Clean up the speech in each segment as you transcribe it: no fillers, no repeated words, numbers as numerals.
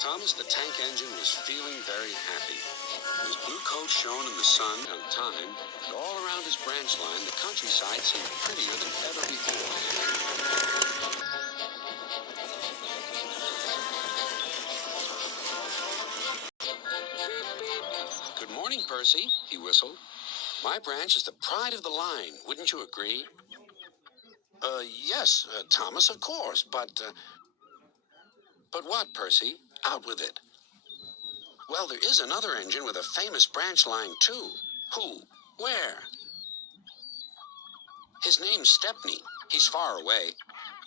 Thomas the Tank Engine was feeling very happy. His blue coat shone in the sun on time, and all around his branch line, the countryside seemed prettier than ever before. Good morning, Percy, he whistled. My branch is the pride of the line, wouldn't you agree? Yes, Thomas, of course, but what, Percy? Out with it. Well, there is another engine with a famous branch line, too. Who? Where? His name's Stepney. He's far away,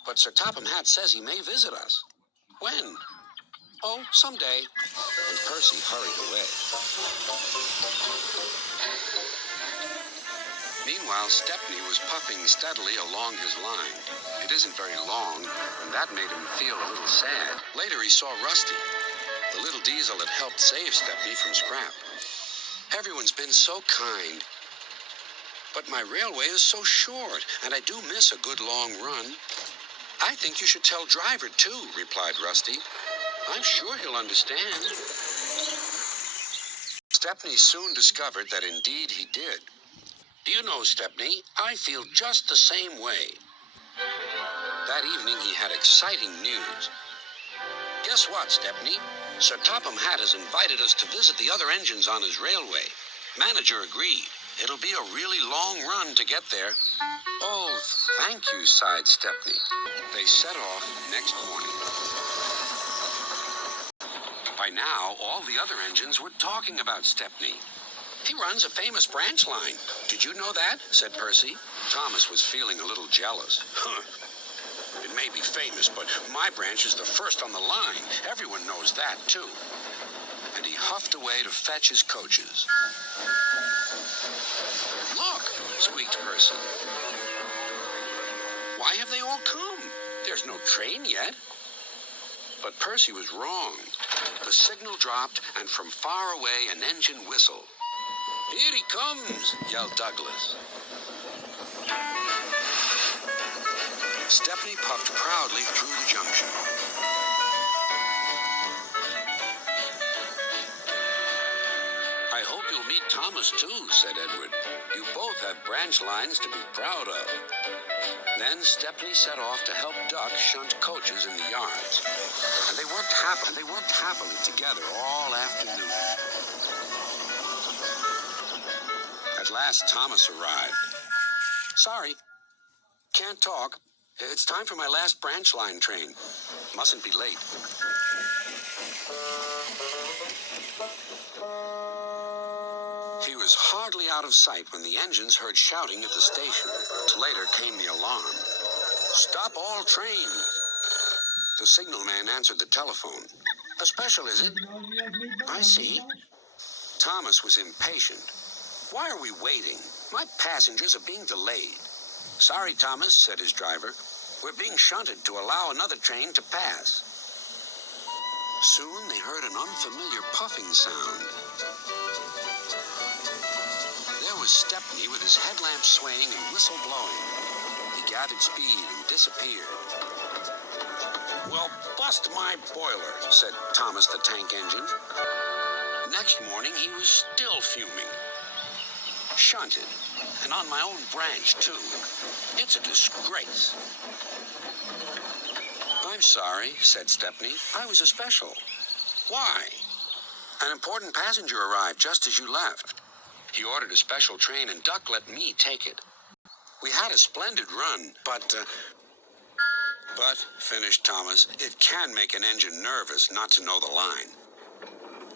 but Sir Topham Hatt says he may visit us. When? Oh, someday. And Percy hurried away. Meanwhile, Stepney was puffing steadily along his line. It isn't very long, and that made him feel a little sad. Later, he saw Rusty, the little diesel that helped save Stepney from scrap. Everyone's been so kind. But my railway is so short, and I do miss a good long run. I think you should tell Driver, too, replied Rusty. I'm sure he'll understand. Stepney soon discovered that indeed he did. Do you know, Stepney, I feel just the same way. That evening he had exciting news. Guess what, Stepney? Sir Topham Hatt has invited us to visit the other engines on his railway. Manager agreed. It'll be a really long run to get there. Oh, thank you, sighed Stepney. They set off next morning. By now, all the other engines were talking about Stepney. He runs a famous branch line. Did you know that? Said Percy. Thomas was feeling a little jealous. It may be famous, but my branch is the first on the line. Everyone knows that, too. And he huffed away to fetch his coaches. Look, squeaked Percy. Why have they all come? There's no train yet. But Percy was wrong. The signal dropped, and from far away an engine whistled. Here he comes, yelled Douglas. Stepney puffed proudly through the junction. I hope you'll meet Thomas, too, said Edward. You both have branch lines to be proud of. Then Stepney set off to help Duck shunt coaches in the yards. And they worked happily together all afternoon. At last, Thomas arrived. Sorry, can't talk. It's time for my last branch line train. Mustn't be late. He was hardly out of sight when the engines heard shouting at the station. Later came the alarm. Stop all trains. The signalman answered the telephone. A special, is it? I see. Thomas was impatient. Why are we waiting? My passengers are being delayed. Sorry, Thomas, said his driver. We're being shunted to allow another train to pass. Soon they heard an unfamiliar puffing sound. There was Stepney with his headlamp swaying and whistle blowing. He gathered speed and disappeared. Well, bust my boiler, said Thomas the Tank Engine. Next morning he was still fuming. Shunted, and on my own branch, too. It's a disgrace. I'm sorry, said Stepney. I was a special. Why? An important passenger arrived just as you left. He ordered a special train, and Duck let me take it. We had a splendid run, but, finished Thomas, it can make an engine nervous not to know the line.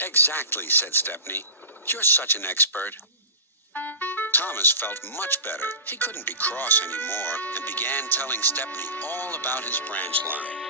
Exactly, said Stepney. You're such an expert. Thomas felt much better. He couldn't be cross anymore and began telling Stepney all about his branch line.